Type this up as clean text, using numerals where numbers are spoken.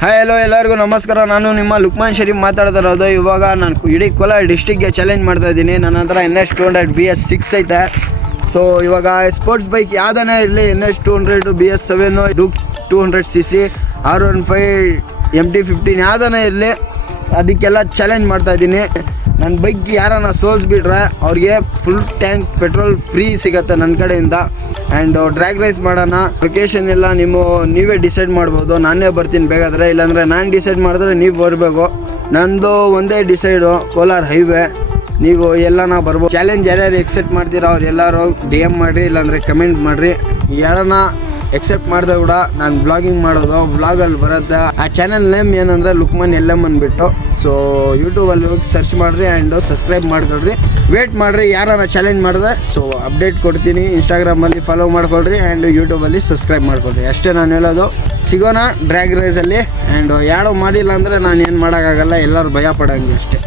Hi hello ಎಲ್ಲರಿಗೂ ನಮಸ್ಕಾರ. ನಾನು ನಿಮ್ಮ ಲುಕ್ಮಾನ್ ಶರೀಫ್ ಮಾತಾಡ್ತಾ ಇರೋದು. ಇವಾಗ ನಾನು ಇಡೀ ಕೋಲಾರ ಡಿಸ್ಟಿಕ್ಗೆ ಚಾಲೆಂಜ್ ಮಾಡ್ತಾ ಇದ್ದೀನಿ. ನನ್ನ ಹತ್ರ NS 200 BS6 ಐತೆ. ಸೊ ಇವಾಗ ಸ್ಪೋರ್ಟ್ಸ್ ಬೈಕ್ ಯಾವುದನ್ನೇ ಇರಲಿ, NS 200, BS7, Duke 200cc, R15, MT15 ಯಾವುದನ್ನೇ ಇರಲಿ, ಅದಕ್ಕೆಲ್ಲ ಚಾಲೆಂಜ್ ಮಾಡ್ತಾ ಇದ್ದೀನಿ. ನನ್ನ ಬೈಕ್ ಯಾರನ್ನ ಸೋಲ್ಸ್ಬಿಟ್ರೆ ಅವ್ರಿಗೆ ಫುಲ್ ಟ್ಯಾಂಕ್ ಪೆಟ್ರೋಲ್ ಫ್ರೀ ಸಿಗುತ್ತೆ ನನ್ನ ಕಡೆಯಿಂದ. ಆ್ಯಂಡ್ ಡ್ರ್ಯಾಗ್ ರೇಸ್ ಮಾಡೋಣ. ಲೊಕೇಶನ್ ಎಲ್ಲ ನೀವೇ ಡಿಸೈಡ್ ಮಾಡ್ಬೋದು. ನಾನೇ ಬರ್ತೀನಿ ಬೇಕಾದರೆ, ಇಲ್ಲಾಂದರೆ ನಾನು ಡಿಸೈಡ್ ಮಾಡಿದ್ರೆ ನೀವು ಬರಬೇಕು. ನಂದು ಒಂದೇ ಡಿಸೈಡು, ಕೋಲಾರ ಹೈವೇ. ನೀವು ಎಲ್ಲನ ಬರ್ಬೋದು. ಚಾಲೆಂಜ್ ಯಾರ್ಯಾರು ಎಕ್ಸೆಪ್ಟ್ ಮಾಡ್ತೀರಾ ಅವ್ರು ಎಲ್ಲರೂ DM ಮಾಡಿರಿ, ಇಲ್ಲಾಂದರೆ ಕಮೆಂಟ್ ಮಾಡಿರಿ. ಯಾರನ್ನ ಎಕ್ಸೆಪ್ಟ್ ಮಾಡಿದ್ರೆ ಕೂಡ ನಾನು ಬ್ಲಾಗಿಂಗ್ ಮಾಡೋದು, ವ್ಲಾಗಲ್ಲಿ ಬರುತ್ತೆ. ಆ ಚಾನಲ್ ನೇಮ್ ಏನಂದರೆ ಲುಕ್ಮಾನ್ LM ಅಂದ್ಬಿಟ್ಟು. ಸೊ ಯೂಟ್ಯೂಬಲ್ಲಿ ಹೋಗಿ ಸರ್ಚ್ ಮಾಡಿರಿ ಆ್ಯಂಡ್ ಸಬ್ಸ್ಕ್ರೈಬ್ ಮಾಡ್ಕೊಳ್ರಿ. ವೇಟ್ ಮಾಡಿರಿ, ಯಾರನ್ನ ಚಾಲೆಂಜ್ ಮಾಡಿದ್ರೆ ಸೊ ಅಪ್ಡೇಟ್ ಕೊಡ್ತೀನಿ. ಇನ್ಸ್ಟಾಗ್ರಾಮಲ್ಲಿ ಫಾಲೋ ಮಾಡ್ಕೊಳ್ರಿ ಆ್ಯಂಡ್ ಯೂಟ್ಯೂಬಲ್ಲಿ ಸಬ್ಸ್ಕ್ರೈಬ್ ಮಾಡ್ಕೊಳ್ರಿ. ಅಷ್ಟೇ ನಾನು ಹೇಳೋದು. ಸಿಗೋಣ ಡ್ರ್ಯಾಗ್ ರೇಸಲ್ಲಿ. ಆ್ಯಂಡ್ ಯಾರೋ ಮಾಡಿಲ್ಲ ಅಂದರೆ ನಾನು ಏನು ಮಾಡೋಕ್ಕಾಗಲ್ಲ, ಎಲ್ಲರೂ ಭಯ ಪಡೋಂಗೆ ಅಷ್ಟೇ.